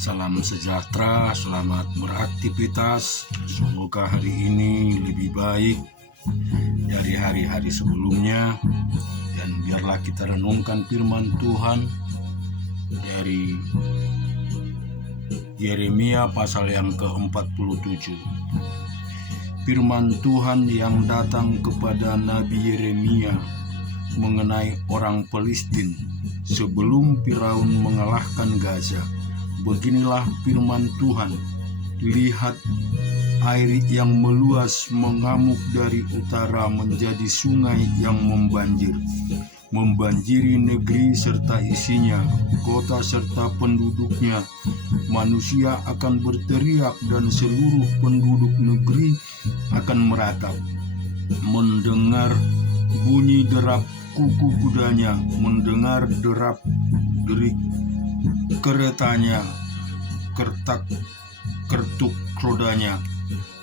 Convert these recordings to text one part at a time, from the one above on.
Salam sejahtera, selamat beraktivitas. Semoga hari ini lebih baik dari hari-hari sebelumnya. Dan biarlah kita renungkan firman Tuhan dari Yeremia pasal yang ke-47. Firman Tuhan yang datang kepada Nabi Yeremia mengenai orang Palestina sebelum Firaun mengalahkan Gaza. Beginilah firman Tuhan, lihat air yang meluas mengamuk dari utara menjadi sungai yang membanjiri negeri serta isinya, kota serta penduduknya. Manusia akan berteriak dan seluruh penduduk negeri akan meratap, mendengar bunyi derap kuku kudanya, mendengar derik keretanya, kertuk rodanya.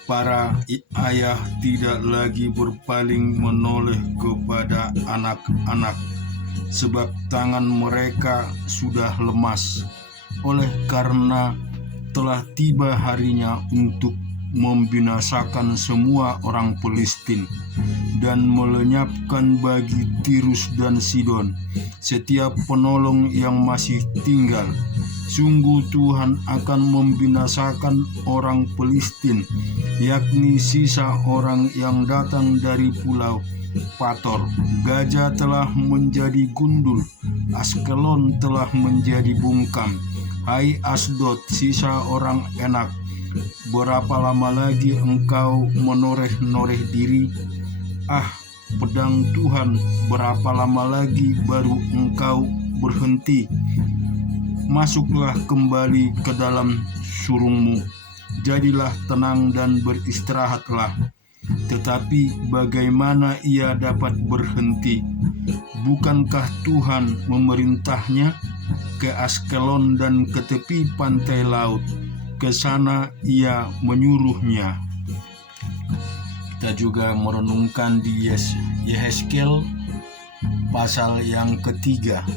Para ayah tidak lagi berpaling menoleh kepada anak-anak, sebab tangan mereka sudah lemas, oleh karena telah tiba harinya untuk membinasakan semua orang Palestina dan melenyapkan bagi Tirus dan Sidon setiap penolong yang masih tinggal. Sungguh Tuhan akan membinasakan orang Palestina, yakni sisa orang yang datang dari pulau Pator. Gaza telah menjadi gundul, Askelon telah menjadi bungkam. Hai Asdod, sisa orang Enak, berapa lama lagi engkau menoreh-noreh diri? Ah, pedang Tuhan, berapa lama lagi baru engkau berhenti? Masuklah kembali ke dalam surungmu, jadilah tenang dan beristirahatlah. Tetapi bagaimana ia dapat berhenti? Bukankah Tuhan memerintahnya ke Askelon dan ke tepi pantai laut? Ke sana ia menyuruhnya. Kita juga merenungkan di Yehezkiel pasal yang ketiga.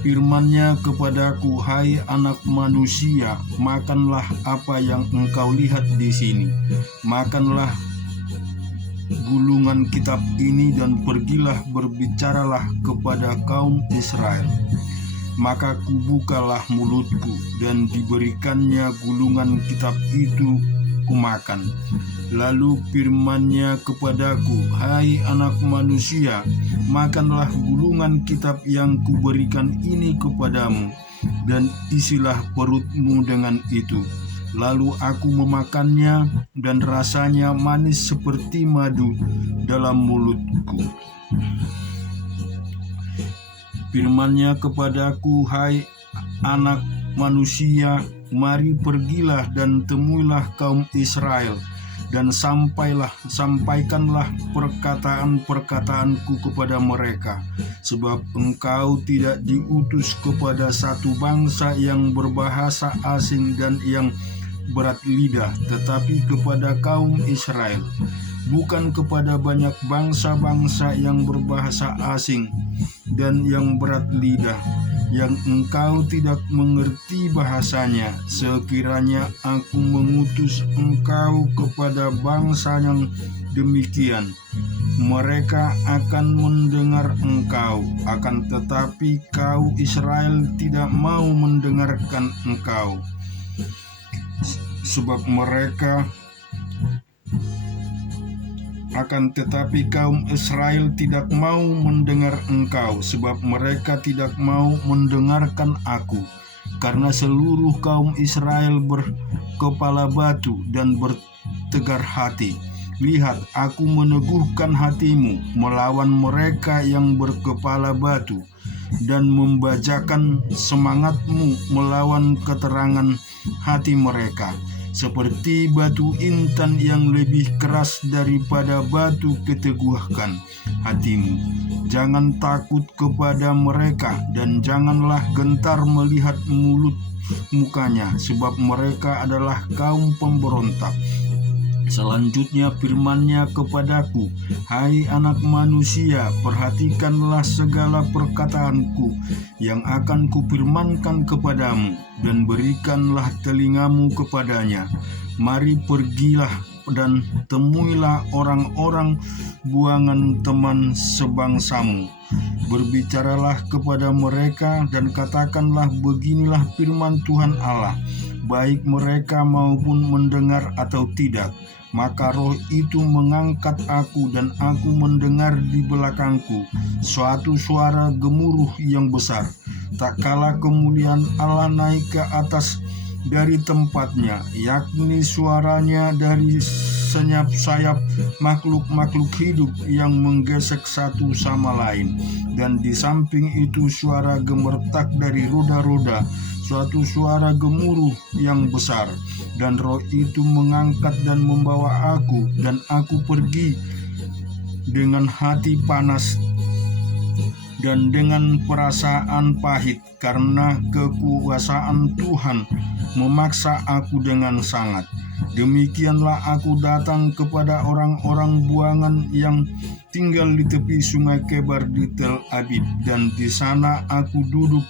Firman-Nya kepadaku, hai anak manusia, makanlah apa yang engkau lihat di sini. Makanlah gulungan kitab ini dan pergilah berbicaralah kepada kaum Israel. Maka kubukalah mulutku dan diberikannya gulungan kitab itu kumakan. Lalu firman-Nya kepadaku, hai anak manusia, makanlah gulungan kitab yang kuberikan ini kepadamu, dan isilah perutmu dengan itu. Lalu aku memakannya, dan rasanya manis seperti madu dalam mulutku. Firman-Nya kepadaku, hai anak manusia, mari pergilah dan temuilah kaum Israel, dan sampaikanlah perkataan-perkataanku kepada mereka, sebab engkau tidak diutus kepada satu bangsa yang berbahasa asing dan yang berat lidah, tetapi kepada kaum Israel, bukan kepada banyak bangsa-bangsa yang berbahasa asing dan yang berat lidah, yang engkau tidak mengerti bahasanya. Sekiranya aku mengutus engkau kepada bangsa yang demikian, mereka akan mendengar engkau, akan tetapi kau Israel tidak mau mendengarkan engkau. Sebab mereka akan tetapi kaum Israel tidak mau mendengar engkau, sebab mereka tidak mau mendengarkan aku. Karena seluruh kaum Israel berkepala batu dan bertegar hati. Lihat, aku meneguhkan hatimu melawan mereka yang berkepala batu, dan membajakan semangatmu melawan keterangan hati mereka. Seperti batu intan yang lebih keras daripada batu keteguhkan hatimu. Jangan takut kepada mereka, dan janganlah gentar melihat mukanya, sebab mereka adalah kaum pemberontak. Selanjutnya firman-Nya kepadaku, "Hai anak manusia, perhatikanlah segala perkataanku yang akan kufirmankan kepadamu, dan berikanlah telingamu kepadanya. Mari pergilah dan temuilah orang-orang buangan teman sebangsamu. Berbicaralah kepada mereka dan katakanlah, beginilah firman Tuhan Allah, baik mereka maupun mendengar atau tidak. Maka roh itu mengangkat aku, dan aku mendengar di belakangku suatu suara gemuruh yang besar. Tak kala kemuliaan Allah naik ke atas dari tempatnya, yakni suaranya dari senyap sayap makhluk-makhluk hidup yang menggesek satu sama lain. Dan di samping itu suara gemertak dari roda-roda, suatu suara gemuruh yang besar. Dan roh itu mengangkat dan membawa aku, dan aku pergi dengan hati panas dan dengan perasaan pahit, karena kekuasaan Tuhan memaksa aku dengan sangat. Demikianlah aku datang kepada orang-orang buangan yang tinggal di tepi sungai Kebar di Tel Abib, dan di sana aku duduk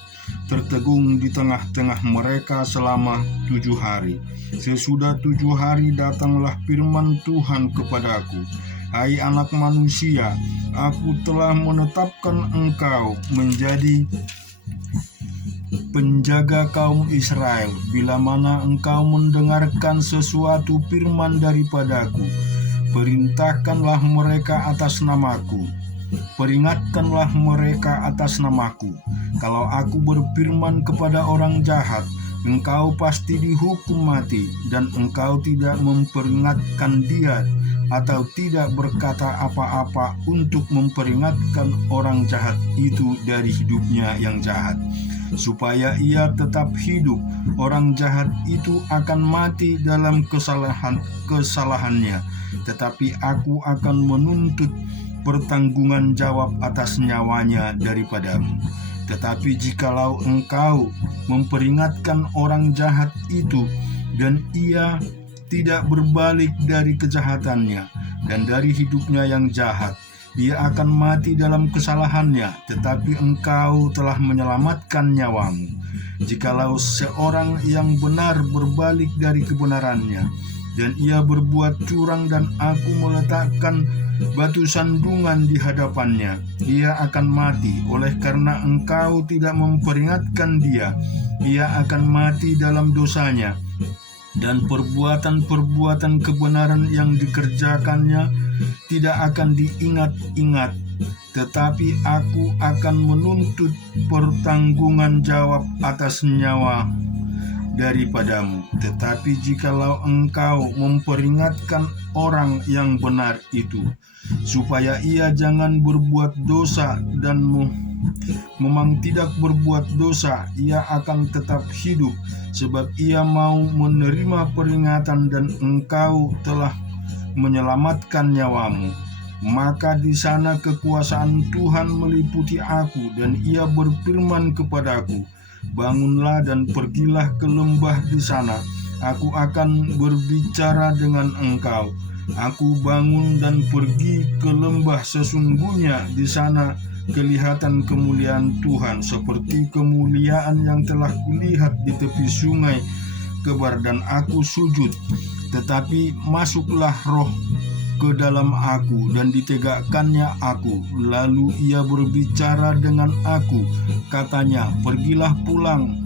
tertegun di tengah-tengah mereka selama 7 hari. Sesudah 7 hari datanglah firman Tuhan kepadaku, "Hai anak manusia, aku telah menetapkan engkau menjadi penjaga kaum Israel. Bila mana engkau mendengarkan sesuatu firman daripadaku, perintahkanlah mereka atas namaku. Peringatkanlah mereka atas namaku. Kalau aku berfirman kepada orang jahat, engkau pasti dihukum mati, dan engkau tidak memperingatkan dia atau tidak berkata apa-apa untuk memperingatkan orang jahat itu dari hidupnya yang jahat, supaya ia tetap hidup. Orang jahat itu akan mati dalam kesalahannya, tetapi aku akan menuntut pertanggungan jawab atas nyawanya daripadamu. Tetapi jikalau engkau memperingatkan orang jahat itu, dan ia tidak berbalik dari kejahatannya dan dari hidupnya yang jahat, ia akan mati dalam kesalahannya, tetapi engkau telah menyelamatkan nyawamu. Jikalau seorang yang benar berbalik dari kebenarannya, dan ia berbuat curang, dan aku meletakkan batu sandungan di hadapannya, ia akan mati. Oleh karena engkau tidak memperingatkan dia, ia akan mati dalam dosanya, dan perbuatan-perbuatan kebenaran yang dikerjakannya tidak akan diingat-ingat. Tetapi aku akan menuntut pertanggungan jawab atas nyawa daripadamu. Tetapi jikalau engkau memperingatkan orang yang benar itu, supaya ia jangan berbuat dosa, dan memang tidak berbuat dosa, ia akan tetap hidup, sebab ia mau menerima peringatan, dan engkau telah menyelamatkan nyawamu. Maka di sana kekuasaan Tuhan meliputi aku, dan ia berfirman kepadaku, bangunlah dan pergilah ke lembah di sana. Aku akan berbicara dengan engkau. Aku bangun dan pergi ke lembah. Sesungguhnya di sana kelihatan kemuliaan Tuhan, seperti kemuliaan yang telah kulihat di tepi sungai Kebar, dan aku sujud. Tetapi masuklah roh ke dalam aku, dan ditegakkannya aku. Lalu ia berbicara dengan aku, katanya, pergilah pulang,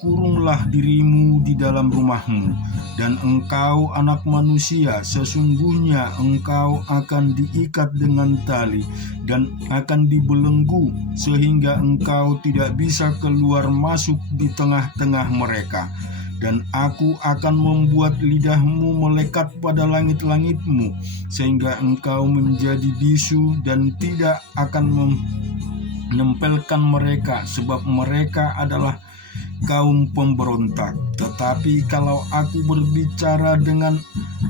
kurunglah dirimu di dalam rumahmu. Dan engkau, anak manusia, sesungguhnya engkau akan diikat dengan tali dan akan dibelenggu, sehingga engkau tidak bisa keluar masuk di tengah-tengah mereka. Dan aku akan membuat lidahmu melekat pada langit-langitmu, sehingga engkau menjadi bisu dan tidak akan menempelkan mereka, sebab mereka adalah kaum pemberontak. Tetapi kalau aku berbicara dengan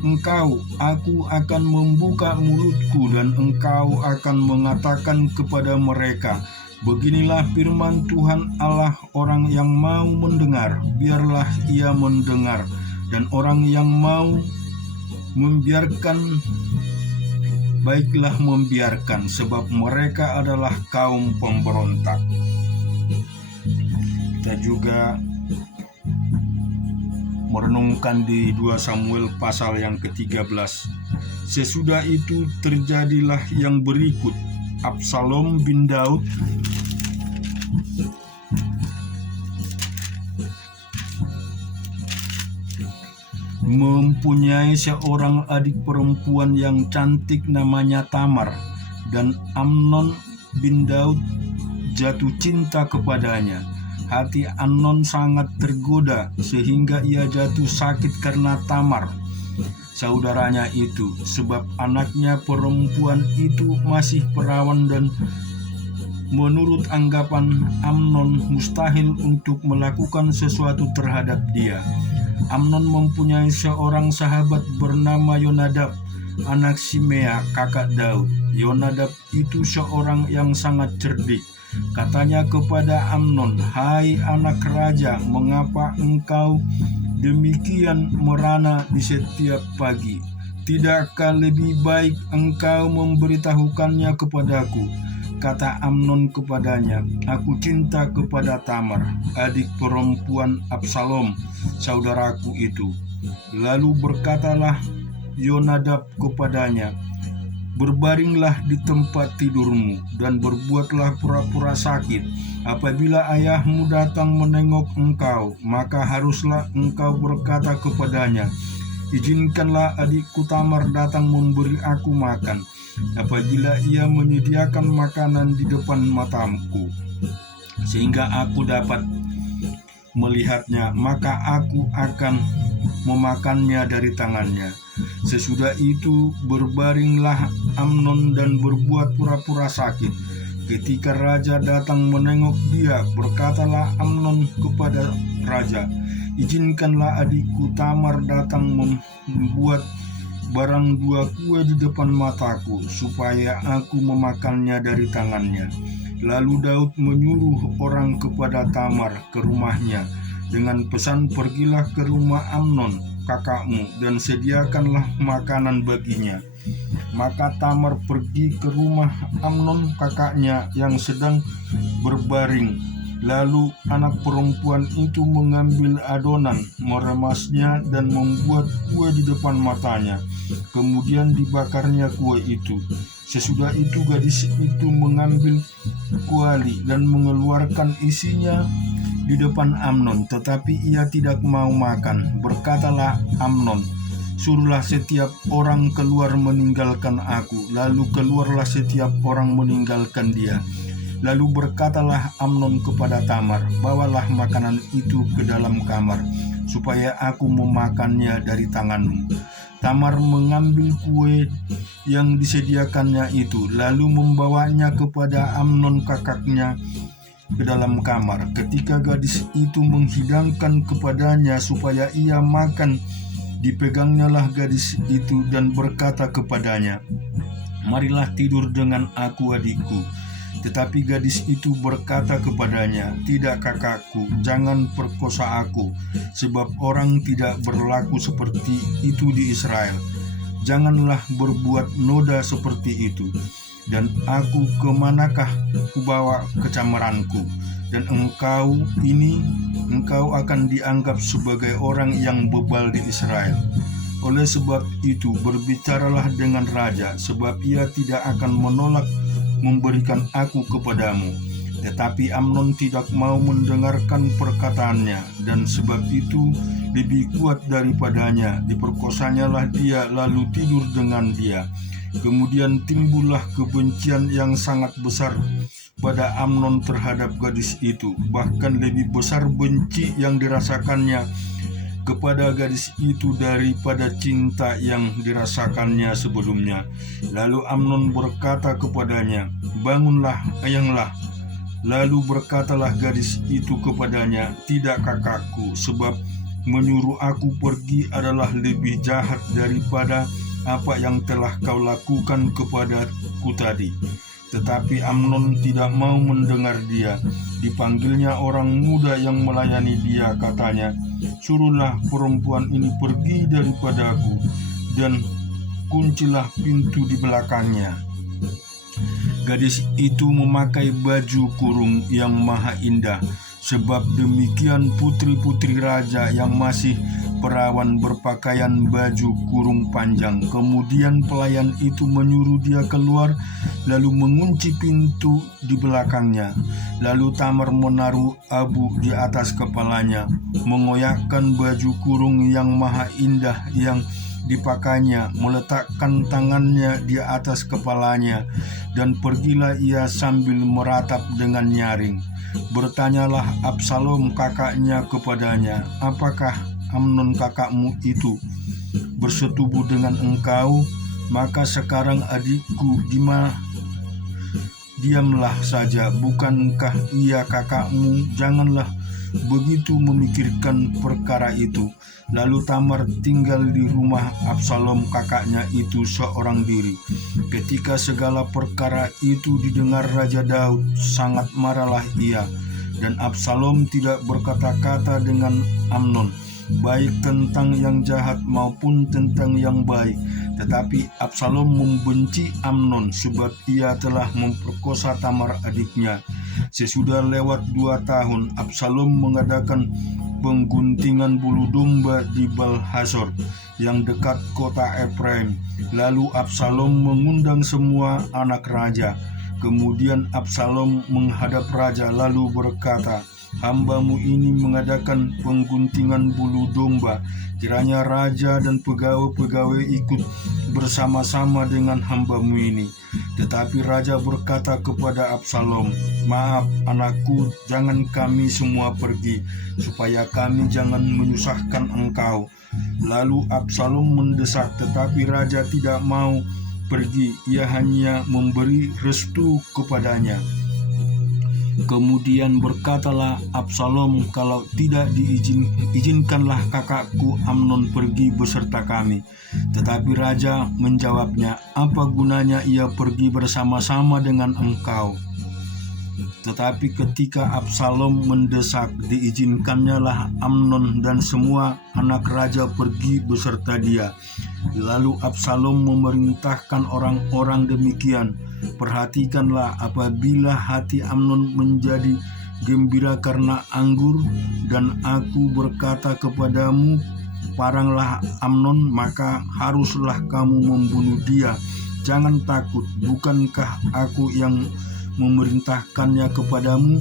engkau, aku akan membuka mulutku, dan engkau akan mengatakan kepada mereka, beginilah firman Tuhan Allah. Orang yang mau mendengar, biarlah ia mendengar, dan orang yang mau Baiklah membiarkan, sebab mereka adalah kaum pemberontak. Kita juga merenungkan di 2 Samuel pasal yang ke-13. Sesudah itu terjadilah yang berikut. Absalom bin Daud mempunyai seorang adik perempuan yang cantik namanya Tamar, dan Amnon bin Daud jatuh cinta kepadanya. Hati Amnon sangat tergoda sehingga ia jatuh sakit karena Tamar, saudaranya itu, sebab anaknya perempuan itu masih perawan dan menurut anggapan Amnon mustahil untuk melakukan sesuatu terhadap dia. Amnon mempunyai seorang sahabat bernama Yonadab, anak Simea, kakak Daud. Yonadab itu seorang yang sangat cerdik. Katanya kepada Amnon, "Hai anak raja, mengapa engkau demikian merana di setiap pagi? Tidakkah lebih baik engkau memberitahukannya kepadaku?" Kata Amnon kepadanya, "Aku cinta kepada Tamar, adik perempuan Absalom, saudaraku itu." Lalu berkatalah Yonadab kepadanya, "Berbaringlah di tempat tidurmu dan berbuatlah pura-pura sakit. Apabila ayahmu datang menengok engkau, maka haruslah engkau berkata kepadanya, 'Izinkanlah adikku Tamar datang memberi aku makan.' Apabila ia menyediakan makanan di depan mataku, sehingga aku dapat melihatnya, maka aku akan memakannya dari tangannya." Sesudah itu berbaringlah Amnon dan berbuat pura-pura sakit. Ketika raja datang menengok dia, berkatalah Amnon kepada raja, "Izinkanlah adikku Tamar datang membuat barang 2 kue di depan mataku, supaya aku memakannya dari tangannya." Lalu Daud menyuruh orang kepada Tamar ke rumahnya dengan pesan, "Pergilah ke rumah Amnon kakakmu dan sediakanlah makanan baginya." Maka Tamar pergi ke rumah Amnon kakaknya yang sedang berbaring. Lalu anak perempuan itu mengambil adonan, meremasnya dan membuat kue di depan matanya. Kemudian dibakarnya kue itu. Sesudah itu gadis itu mengambil kuali dan mengeluarkan isinya di depan Amnon, tetapi ia tidak mau makan. Berkatalah Amnon, "Suruhlah setiap orang keluar meninggalkan aku." Lalu keluarlah setiap orang meninggalkan dia. Lalu berkatalah Amnon kepada Tamar, "Bawalah makanan itu ke dalam kamar, supaya aku memakannya dari tanganmu." Tamar mengambil kue yang disediakannya itu, lalu membawanya kepada Amnon kakaknya ke dalam kamar. Ketika gadis itu menghidangkan kepadanya supaya ia makan, dipegangnyalah gadis itu dan berkata kepadanya, "Marilah tidur dengan aku, adikku." Tetapi gadis itu berkata kepadanya, "Tidak kakakku, jangan perkosa aku, sebab orang tidak berlaku seperti itu di Israel. Janganlah berbuat noda seperti itu. Dan aku kemanakah kubawa kecamaranku? Dan engkau akan dianggap sebagai orang yang bebal di Israel. Oleh sebab itu berbicaralah dengan raja, sebab ia tidak akan menolak memberikan aku kepadamu." Tetapi Amnon tidak mau mendengarkan perkataannya, dan sebab itu lebih kuat daripadanya, diperkosanyalah dia lalu tidur dengan dia. Kemudian timbullah kebencian yang sangat besar pada Amnon terhadap gadis itu, bahkan lebih besar benci yang dirasakannya kepada gadis itu daripada cinta yang dirasakannya sebelumnya. Lalu Amnon berkata kepadanya, "Bangunlah, ayanglah." Lalu berkatalah gadis itu kepadanya, "Tidak kakakku, sebab menyuruh aku pergi adalah lebih jahat daripada apa yang telah kau lakukan kepadaku tadi." Tetapi Amnon tidak mau mendengar dia. Dipanggilnya orang muda yang melayani dia, katanya, "Suruhlah perempuan ini pergi daripadaku, dan kuncilah pintu di belakangnya. Gadis itu memakai baju kurung yang maha indah, sebab demikian putri-putri raja yang masih perawan berpakaian baju kurung panjang. Kemudian pelayan itu menyuruh dia keluar, lalu mengunci pintu di belakangnya. Lalu Tamar menaruh abu di atas kepalanya, mengoyakkan baju kurung yang maha indah yang dipakainya, meletakkan tangannya di atas kepalanya, dan pergilah ia sambil meratap dengan nyaring. Bertanyalah Absalom kakaknya kepadanya, apakah Amnon kakakmu itu bersetubuh dengan engkau? Maka sekarang adikku, diamlah saja, bukankah ia kakakmu? Janganlah begitu memikirkan perkara itu. Lalu Tamar tinggal di rumah Absalom kakaknya itu seorang diri. Ketika segala perkara itu didengar Raja Daud, sangat marahlah ia. Dan Absalom tidak berkata-kata dengan Amnon, baik tentang yang jahat maupun tentang yang baik. Tetapi Absalom membenci Amnon sebab ia telah memperkosa Tamar adiknya. Sesudah lewat 2 tahun, Absalom mengadakan pengguntingan bulu domba di Baal-Hasor yang dekat kota Efraim. Lalu Absalom mengundang semua anak raja. Kemudian Absalom menghadap raja lalu berkata, hambamu ini mengadakan pengguntingan bulu domba. Kiranya raja dan pegawai-pegawai ikut bersama-sama dengan hambamu ini. Tetapi raja berkata kepada Absalom, maaf anakku, jangan kami semua pergi, supaya kami jangan menyusahkan engkau. Lalu Absalom mendesak, tetapi raja tidak mau pergi, ia hanya memberi restu kepadanya. Kemudian berkatalah Absalom, kalau tidak izinkanlah kakakku Amnon pergi beserta kami. Tetapi raja menjawabnya, apa gunanya ia pergi bersama-sama dengan engkau? Tetapi ketika Absalom mendesak, diizinkannya lah Amnon dan semua anak raja pergi beserta dia. Lalu Absalom memerintahkan orang-orang demikian, perhatikanlah, apabila hati Amnon menjadi gembira karena anggur, dan aku berkata kepadamu, paranglah Amnon, maka haruslah kamu membunuh dia. Jangan takut, bukankah aku yang memerintahkannya kepadamu?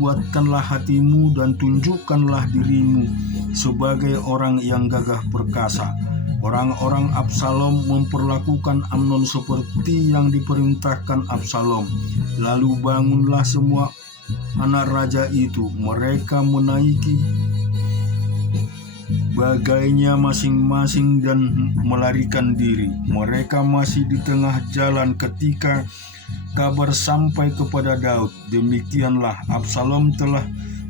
Kuatkanlah hatimu dan tunjukkanlah dirimu sebagai orang yang gagah perkasa. Orang-orang Absalom memperlakukan Amnon seperti yang diperintahkan Absalom. Lalu bangunlah semua anak raja itu, mereka menaiki bagainya masing-masing dan melarikan diri. Mereka masih di tengah jalan ketika kabar sampai kepada Daud, demikianlah Absalom telah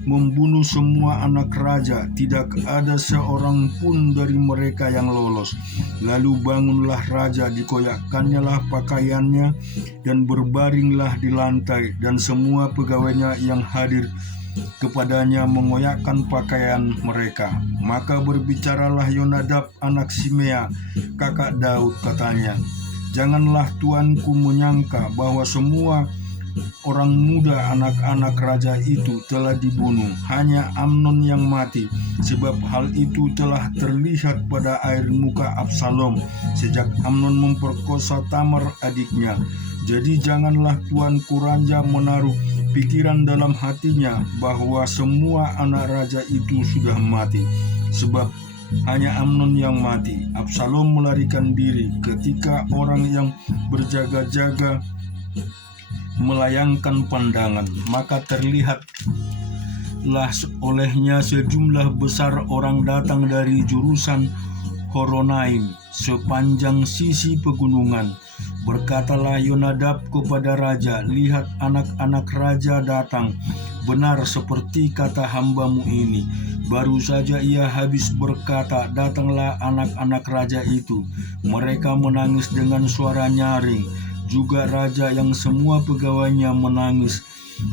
membunuh semua anak raja, tidak ada seorang pun dari mereka yang lolos. Lalu bangunlah raja, dikoyakkannya lah pakaiannya, dan berbaringlah di lantai, dan semua pegawainya yang hadir kepadanya mengoyakkan pakaian mereka. Maka berbicaralah Yonadab anak Simea, kakak Daud, katanya, janganlah tuanku menyangka bahwa semua orang muda anak-anak raja itu telah dibunuh, hanya Amnon yang mati, sebab hal itu telah terlihat pada air muka Absalom sejak Amnon memperkosa Tamar adiknya. Jadi janganlah tuanku raja menaruh pikiran dalam hatinya bahwa semua anak raja itu sudah mati, sebab hanya Amnon yang mati. Absalom melarikan diri ketika orang yang berjaga-jaga melayangkan pandangan, maka terlihatlah olehnya sejumlah besar orang datang dari jurusan Horonaim sepanjang sisi pegunungan. Berkatalah Yonadab kepada raja, lihat anak-anak raja datang, benar seperti kata hambamu ini. Baru saja ia habis berkata, datanglah anak-anak raja itu. Mereka menangis dengan suara nyaring. Juga raja yang semua pegawainya menangis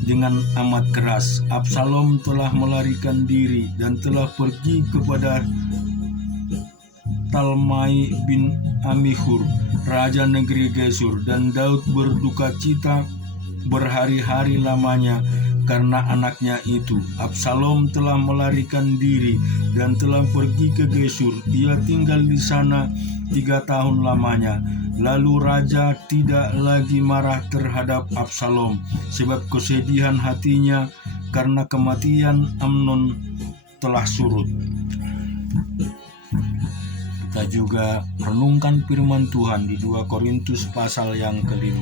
dengan amat keras. Absalom telah melarikan diri dan telah pergi Talmai bin Amihur, raja negeri Gesur, dan Daud berduka cita berhari-hari lamanya karena anaknya itu. Absalom telah melarikan diri dan telah pergi ke Gesur. Ia tinggal di sana 3 tahun lamanya. Lalu raja tidak lagi marah terhadap Absalom, sebab kesedihan hatinya karena kematian Amnon telah surut. Kita juga renungkan firman Tuhan di 2 Korintus pasal yang ke-5.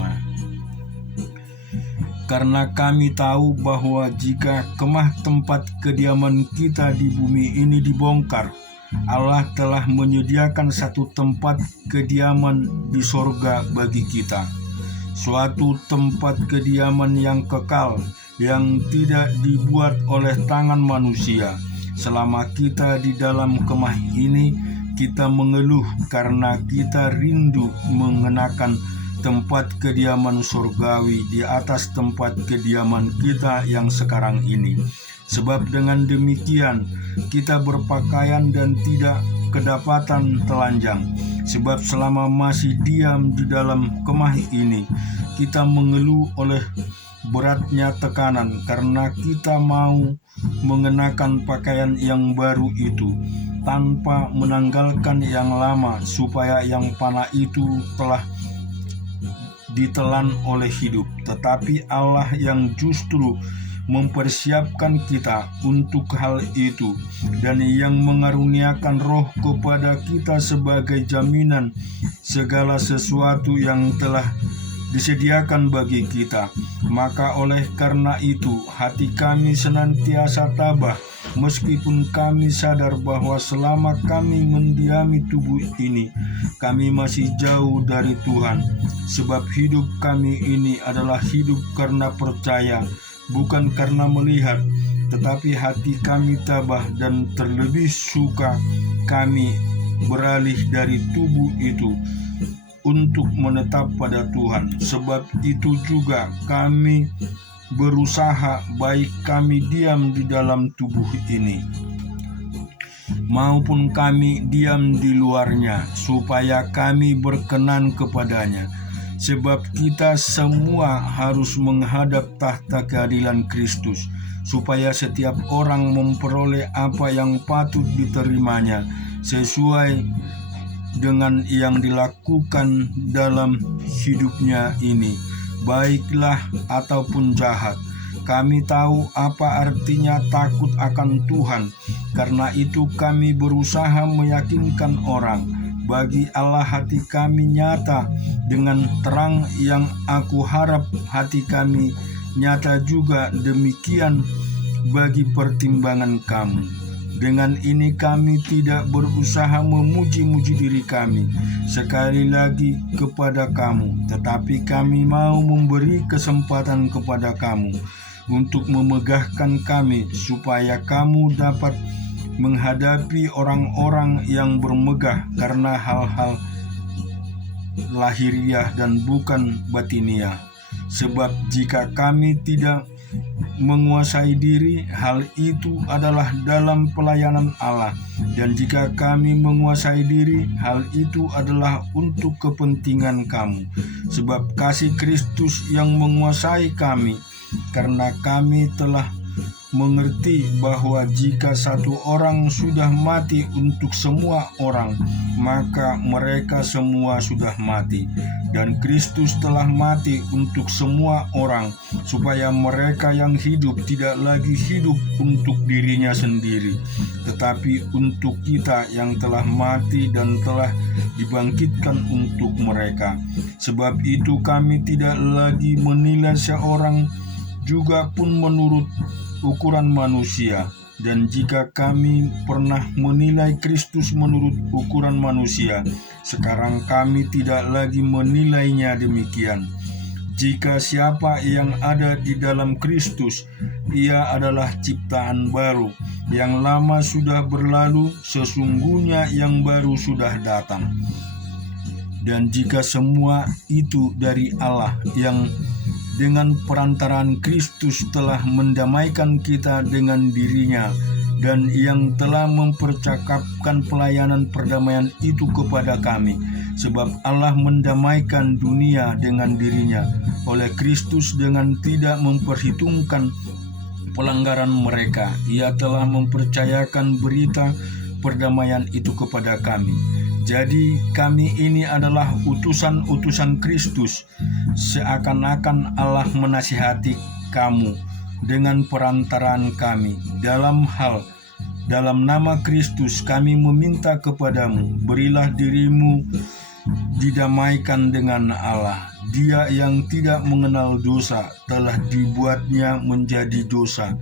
Karena kami tahu bahwa jika kemah tempat kediaman kita di bumi ini dibongkar, Allah telah menyediakan satu tempat kediaman di sorga bagi kita, suatu tempat kediaman yang kekal, yang tidak dibuat oleh tangan manusia. Selama kita di dalam kemah ini, kita mengeluh karena kita rindu mengenakan tempat kediaman surgawi di atas tempat kediaman kita yang sekarang ini. Sebab dengan demikian kita berpakaian dan tidak kedapatan telanjang. Sebab selama masih diam di dalam kemah ini, kita mengeluh oleh beratnya tekanan karena kita mau mengenakan pakaian yang baru itu tanpa menanggalkan yang lama, supaya yang panah itu telah ditelan oleh hidup. Tetapi Allah yang justru mempersiapkan kita untuk hal itu, dan yang mengaruniakan Roh kepada kita sebagai jaminan segala sesuatu yang telah disediakan bagi kita. Maka oleh karena itu hati kami senantiasa tabah, meskipun kami sadar bahwa selama kami mendiami tubuh ini, kami masih jauh dari Tuhan. Sebab hidup kami ini adalah hidup karena percaya, bukan karena melihat. Tetapi hati kami tabah, dan terlebih suka kami beralih dari tubuh itu untuk menetap pada Tuhan. Sebab itu juga kami berusaha, baik kami diam di dalam tubuh ini maupun kami diam di luarnya, supaya kami berkenan kepadanya. Sebab kita semua harus menghadap tahta keadilan Kristus, supaya setiap orang memperoleh apa yang patut diterimanya sesuai dengan yang dilakukan dalam hidupnya ini, baiklah ataupun jahat. Kami tahu apa artinya takut akan Tuhan, karena itu kami berusaha meyakinkan orang. Bagi Allah hati kami nyata dengan terang, yang aku harap hati kami nyata juga demikian bagi pertimbangan kamu. Dengan ini kami tidak berusaha memuji-muji diri kami sekali lagi kepada kamu, tetapi kami mau memberi kesempatan kepada kamu untuk memegahkan kami, supaya kamu dapat menghadapi orang-orang yang bermegah karena hal-hal lahiriah dan bukan batiniah. Sebab jika kami tidak menguasai diri, hal itu adalah dalam pelayanan Allah, dan jika kami menguasai diri, hal itu adalah untuk kepentingan kamu. Sebab kasih Kristus yang menguasai kami, karena kami telah mengerti bahwa jika satu orang sudah mati untuk semua orang, maka mereka semua sudah mati. Dan Kristus telah mati untuk semua orang, supaya mereka yang hidup tidak lagi hidup untuk dirinya sendiri, tetapi untuk kita yang telah mati dan telah dibangkitkan untuk mereka. Sebab itu kami tidak lagi menilai seorang juga pun menurut ukuran manusia. Dan jika kami pernah menilai Kristus menurut ukuran manusia, sekarang kami tidak lagi menilainya demikian. Jika siapa yang ada di dalam Kristus, ia adalah ciptaan baru. Yang lama sudah berlalu, sesungguhnya yang baru sudah datang. Dan jika semua itu dari Allah, yang dengan perantaraan Kristus telah mendamaikan kita dengan dirinya, dan yang telah mempercakapkan pelayanan perdamaian itu kepada kami. Sebab Allah mendamaikan dunia dengan dirinya oleh Kristus dengan tidak memperhitungkan pelanggaran mereka. Ia telah mempercayakan berita perdamaian itu kepada kami. Jadi kami ini adalah utusan-utusan Kristus, seakan-akan Allah menasihati kamu dengan perantaraan kami. Dalam nama Kristus kami meminta kepadamu, berilah dirimu didamaikan dengan Allah. Dia yang tidak mengenal dosa telah dibuatnya menjadi dosa,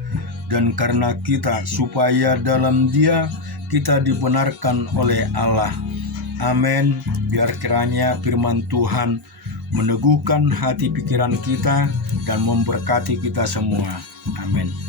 dan karena kita, supaya dalam Dia kita dibenarkan oleh Allah. Amin. Biar kiranya firman Tuhan meneguhkan hati pikiran kita dan memberkati kita semua. Amin.